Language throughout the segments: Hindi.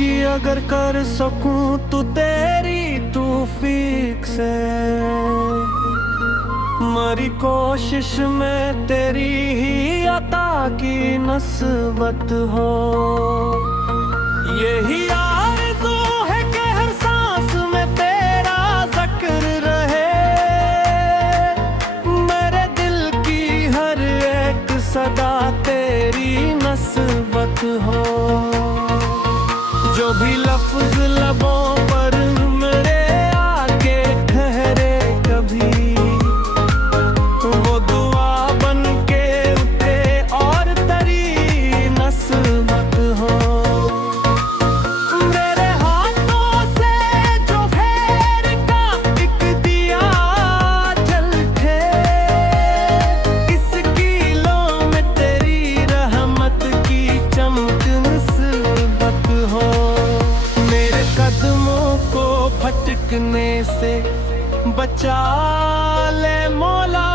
कि अगर कर सकूं तो तेरी तौफीक से मरी कोशिश में तेरी ही अता की नस्बत हो। यही आरज़ू है कि हर सांस में तेरा ज़िक्र रहे, मेरे दिल की हर एक सदा तेरी नस्बत हो। जो भी लफ्ज़ लबों पर मेरे आके ठहरे कभी, वो दुआ बन के उठे और तेरी नस्बत हो। मेरे हाथों से जो फेर का एक दिया जल उठे, इसकी लो में तेरी रहमत की चमक नस्बत हो। मेरे कदमों को भटकने से बचा ले मौला,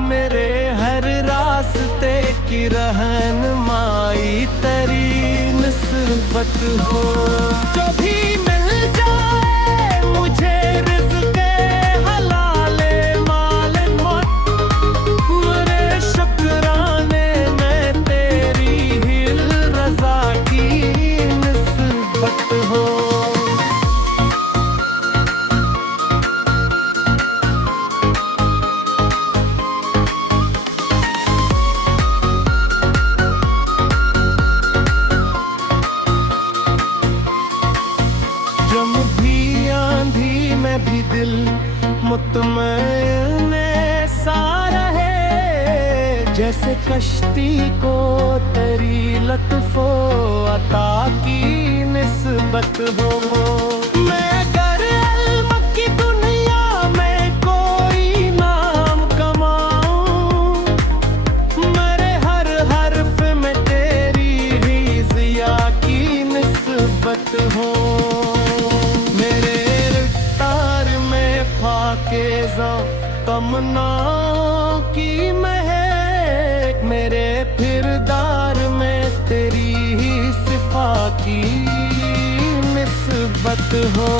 मेरे हर रास्ते की रहनुमाई तेरी नस्बत हो। जो भी मिल जाए मुझे रिज़्क़े हलाले माले मौत, मेरे शुक्राने में तेरी ही रज़ा की नस्बत हो। जम भी आंधी में भी दिल मुतमईन सा रहे, जैसे कश्ती को तेरी लत्फ़ो अता की निस्बत हो। मैं अगर अल-मक्की दुनिया में कोई नाम कमाऊं, मेरे हर हर्फ में तेरी ही ज़िया की निस्बत हो। मेरे रफ्तार में पाकीज़ा तमन्ना की महक, मेरे फिरदार में तेरी ही सिफा की निस्बत हो।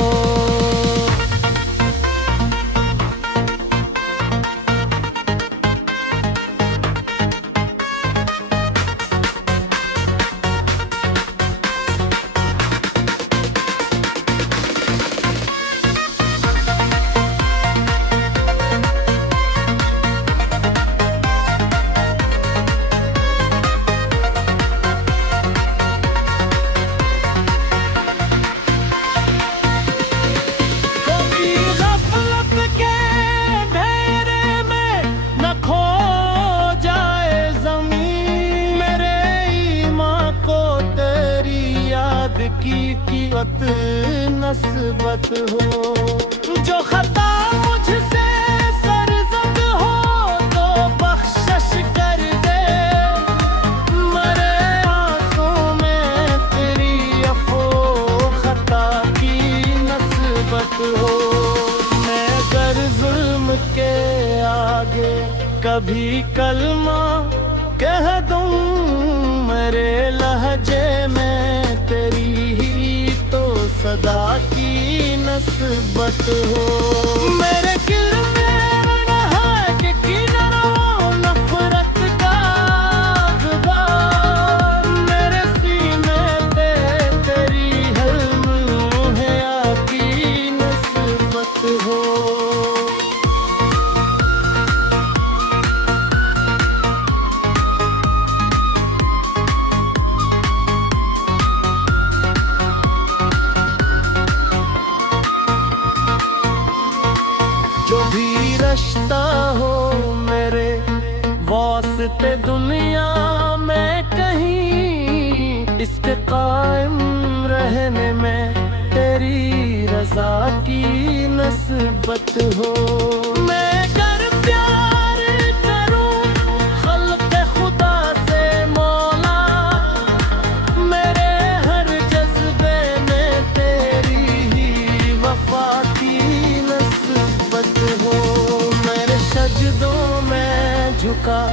कभी गफलत के अंधेरे में न खो जाए ज़मीन, मेरे ईमान को तेरी याद की कीमत नस्बत हो। जो खता मुझसे सरज़द हो तो बख्शिश कर दे, मेरे आंसू में तेरी अफ़ो खता की नस्बत हो। मैं अगर जुल्म के आगे कभी कलमा कह दूं, मेरे लहजे में तेरी ही तो सदा की नस्बत हो। मेरे दिल में है कि किनारों नफरत का गुबार, मेरे सीने पे तेरी हल्म है की नस्बत हो। जो भी रिश्ता हो मेरे वास्ते दुनिया में कहीं, इसके कायम रहने में तेरी रज़ा की नस्बत हो। मैं अगर प्यार करूं खल्क़े खुदा से मौला, मेरे हर जज्बे में तेरी ही वफ़ा की नस्बत हो। मेरे सजदों में झुका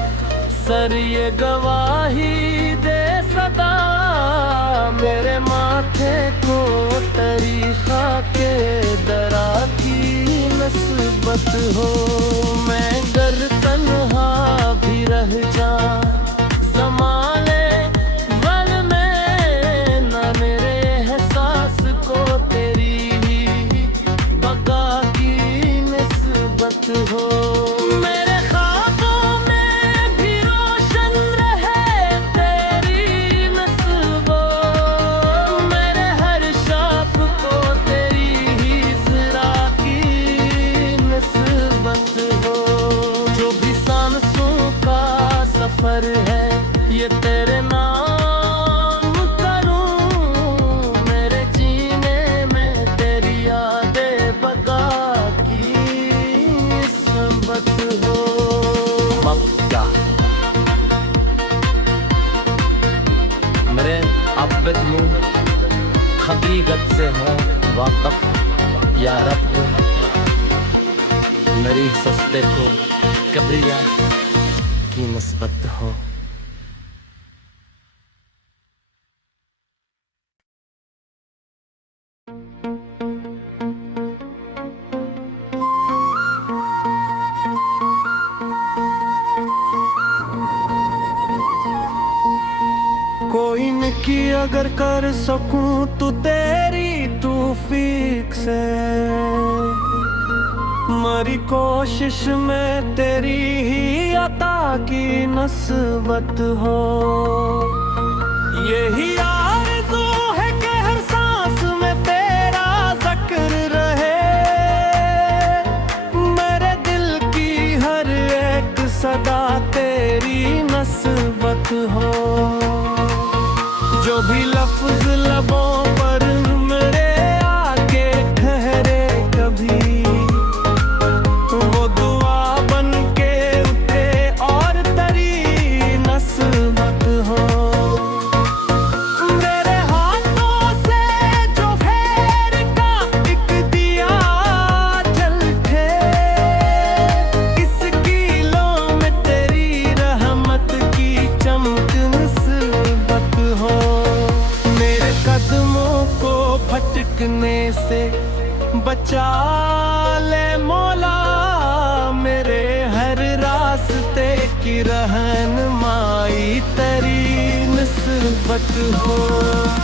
सर ये गवाही दे सकता अदा, मेरे माथे को तरीखा के दरा की नस्बत हो। मैं गर तन्हा भी रह जा ज़माने वल में, ना मेरे एहसास को तेरी ही बका की नस्बत हो। मेरे ख्वाबों में भी रोशन रहे तेरी नस्बों, मेरे हर शौक को तेरी ही ज़रा की नस्बत हो। जो भी सांसों का सफर है ये तेरे नाम करूं, मेरे जीने में तेरी यादें बका की नस्बत हो। मक्का मेरे अब्बद में हकीकत से है वाक़फ़ या रब, मेरी सस्ते को कब्रिया की नस्बत हो। कोई नेकी अगर कर सकूं तो तेरी तौफीक से, मरी कोशिश में तेरी ही अता की नस्बत हो। यही आरज़ू है कि हर सांस में तेरा ज़िक्र रहे, मेरे दिल की हर एक सदा तेरी नस्बत हो। जो भी लफ्ज़ लबों पर मेरे आके ठहरे कभी, वो दुआ बन के उठे और तेरी नस्बत हो। मेरे हाथों से जो फेर का एक दिया जल उठे, इस कीलों में तेरी रहमत की चमक नस्बत हो। मेरे कदमों को भटकने से बचा ले मौला, मेरे हर रास्ते की रहनुमाई तेरी नस्बत हो।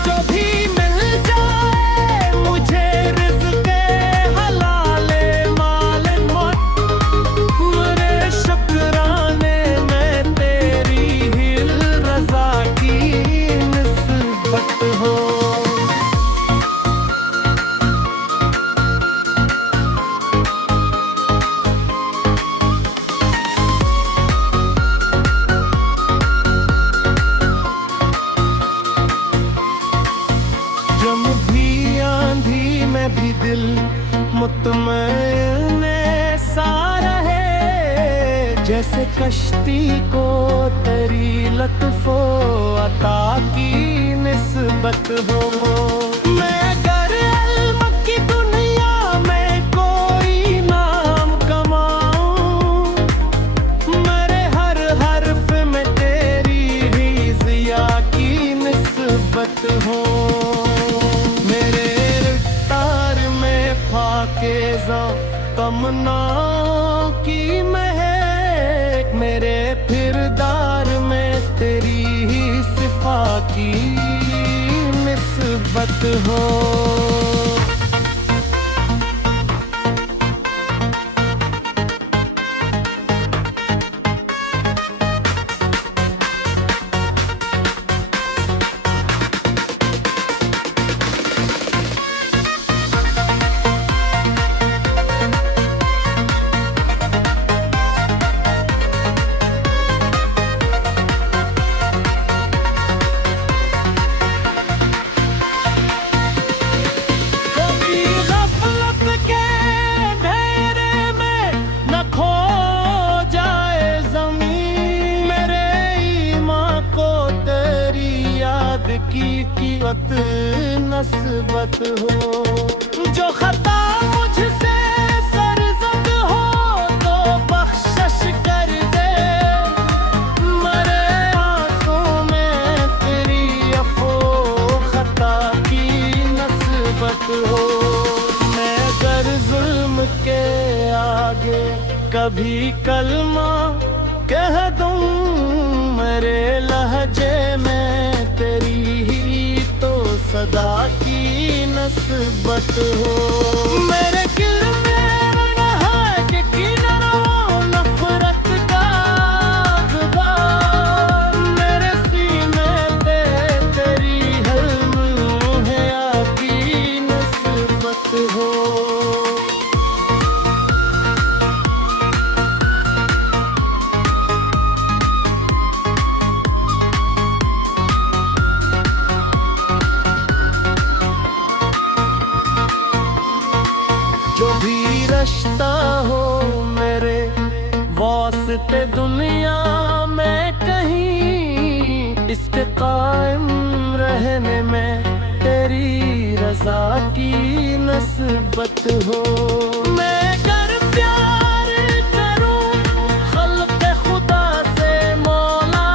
जो भी मिल जाए मुझे रिज़्क़े हलाले माल मौत, मेरे शुक्राने में तेरी ही रज़ा की नस्बत हो। जम भी आंधी में भी दिल मुतमईन सा रहे, जैसे कश्ती को तेरी लत्फ़ो अता की निस्बत हो। मैं अगर इल्म की दुनिया में कोई नाम कमाऊं, मेरे हर हर्फ में तेरी ही ज़िया की निस्बत हो। मेरे रफ्तार में पाकीज़ा तमन्ना की महक, मेरे फिरदार में तेरी ही सिफा की निस्बत हो। कीमत नस्बत हो। जो खता मुझसे सरजद हो तो बख्शिश कर दे, मरे आंसू में तेरी हो। मैं अगर जुल्म के आगे कभी कलमा कह दूं मेरे लहजे में तेरी ही तो सदा की नस्बत हो। मेरे दिल में नहा के किनारों नफरत का गुबार, मेरे सीने पे तेरी हर मुहैया की नस्बत हो। जो भी रिश्ता हो मेरे वास्ते दुनिया में कहीं, इसके कायम रहने में तेरी रज़ा की नस्बत हो। मैं अगर प्यार करूं खल्क़े खुदा से मौला,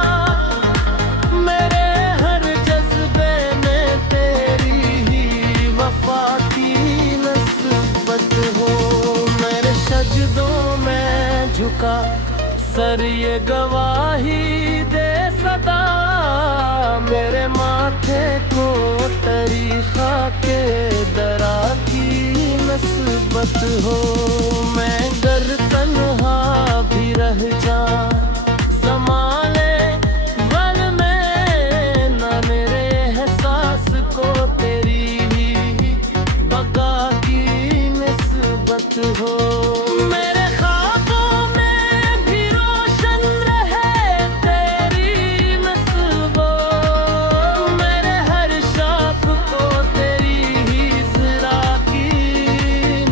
मेरे हर जज्बे में तेरी ही वफा की नस्बत हो। मेरे सजदों में झुका सर ये गवाही दे सदा, मेरे माथे को तरीखा के दरा की नस्बत हो। मैं गर तन्हा भी रह जा ज़माने भर में, ना मेरे एहसास को तेरी ही बका की नस्बत हो। मेरे ख्वाबों में भी रोशन रहे तेरी नस्बो, मेरे हर शौक को तेरी ही ज़रा की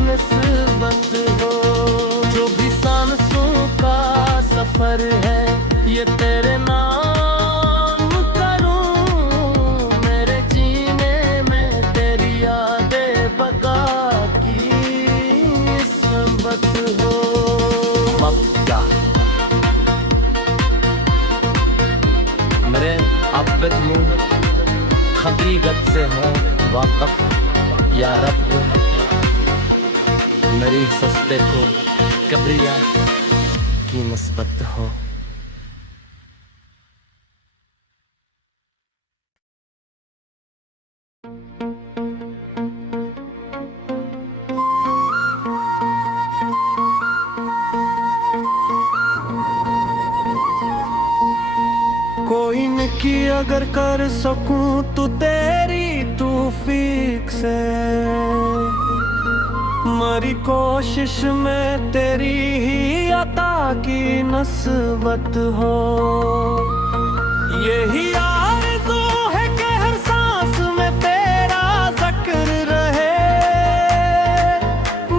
नस्बत हो। जो भी सांसों का सफर है ये तेरे नाम करूं, मेरे जीने में तेरी यादें बका की नस्बत हो। मक्का मेरे आबिद में हकीकत से हो वाक़फ़ या रब, मेरी सस्ते को कब्रिया की नस्बत हो। कोई नेकी अगर कर सकूं तो तेरी तौफीक से, मरी कोशिश में तेरी ही अता की नस्बत हो। यही आरज़ू है कि हर सांस में तेरा ज़िक्र रहे,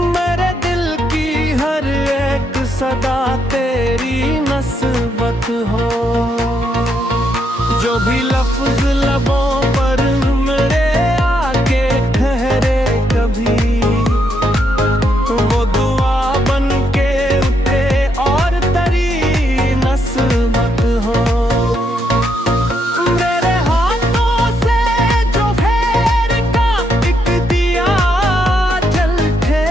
मेरे दिल की हर एक सदा तेरी नस्बत हो। जो भी लफ्ज़ लबों पर मेरे आके ठहरे कभी, वो दुआ बन के उठे और तेरी नस्बत हो। मेरे हाथों से जो फेर का एक दिया जल थे,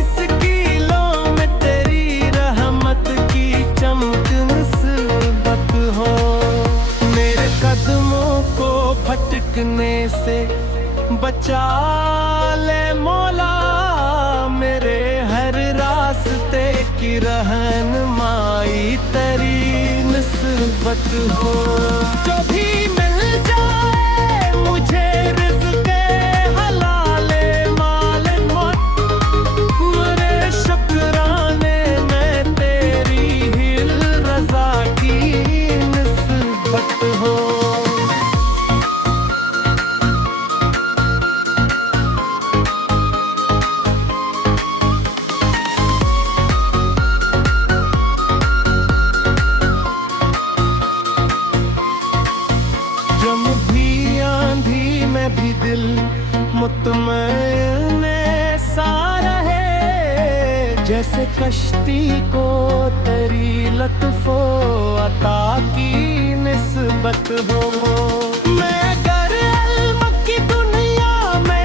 इस कीलों में तेरी रहमत की चमक नस्बत हो। मेरे कदमों को भटकने से बचा ले मौला, मेरे हर रास्ते की रहनुमाई तेरी नस्बत हो। जो भी मिल जाए मुझे रिज़्क़े हलाले माल मौत, मेरे शुक्राने में तेरी ही रज़ा की नस्बत हो। जम भी आंधी में भी दिल मुतमईन सा रहे, जैसे कश्ती को तेरी लत्फ़ो अता की निस्बत हो। मैं अगर अल-मक्की दुनिया में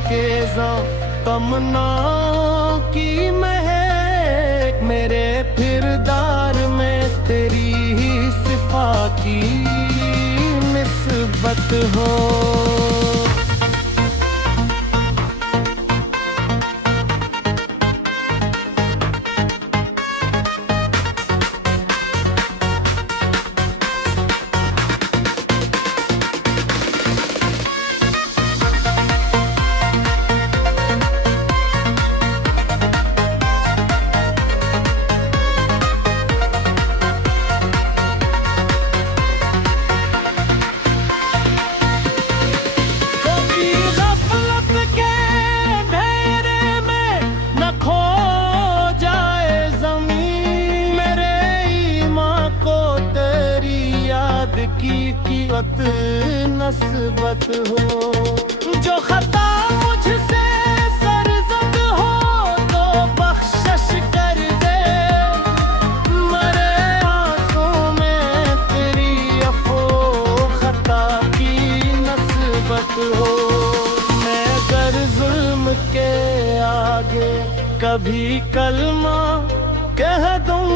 पाकीज़ा तमन्ना की महक मेरे फिरदार में तेरी ही सिफा की निस्बत हो। नस्बत हो जो खता मुझसे सरजद हो तो बख्शिश कर दे, मरे आंसू में तेरी अफो खता की नस्बत हो। मैं अगर जुल्म के आगे कभी कलमा कह दूं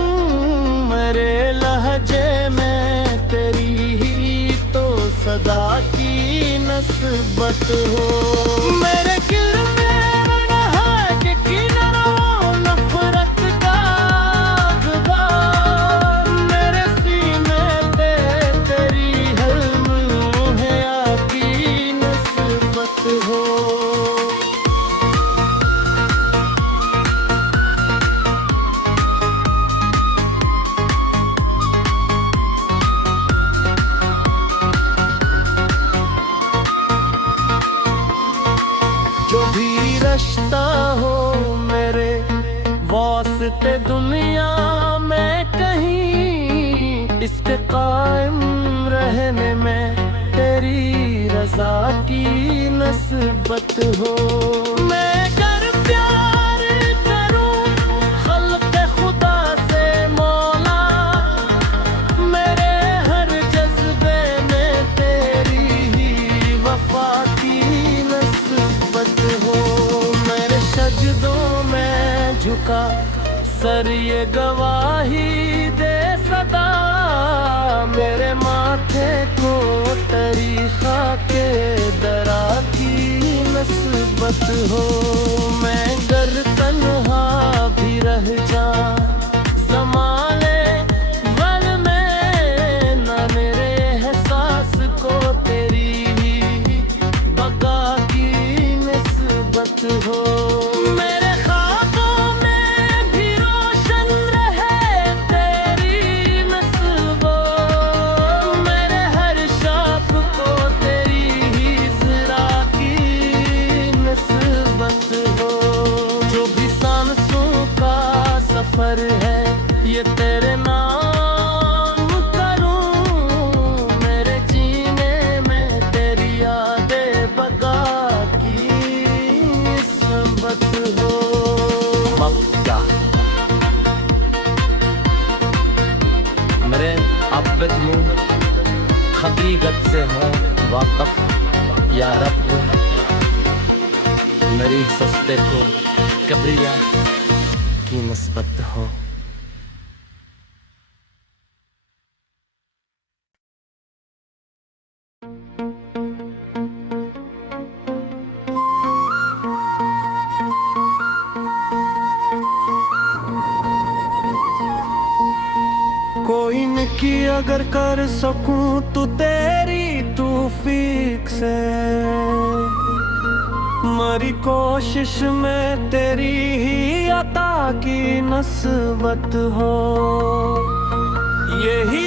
मेरे लहजे में तेरी सदा की नस्बत हो। मेरे किरने है कि किनारा नफरत का गुबार मेरे सीने पे तेरी हल्म है की नस्बत हो। जो भी रिश्ता हो मेरे वास्ते दुनिया में कहीं इसके कायम रहने में तेरी रज़ा की नस्बत हो। मैं कर प्यार करूं खल्क़े खुदा से मौला मेरे हर जज्बे में तेरी ही वफा की हो। मेरे सजदों में झुका सर ये गवाही दे सदा मेरे माथे को तरीक़ा के दरा की नस्बत हो। मैं गर तन्हा भी रह जा ज़माने वल में न मेरे एहसास को तेरी ही बगा हो। मेरे ख्वाबों में भी रोशन रहे तेरी नस्बो मेरे हर शाप को तेरी ही ज़रा की नस्बत हो। जो भी सांसों का सफर है ये तेरे नाम करूं मेरे जीने में तेरी यादें बगा हो। मक्का मेरे अब्बद मुँह हकीकत से हो वाक़फ़ या रब मेरी सस्ते को कब्रिया की नस्बत हो। कोई नेकी अगर कर सकूं तो तेरी तौफीक से मरी कोशिश में तेरी ही अता की नस्बत हो। यही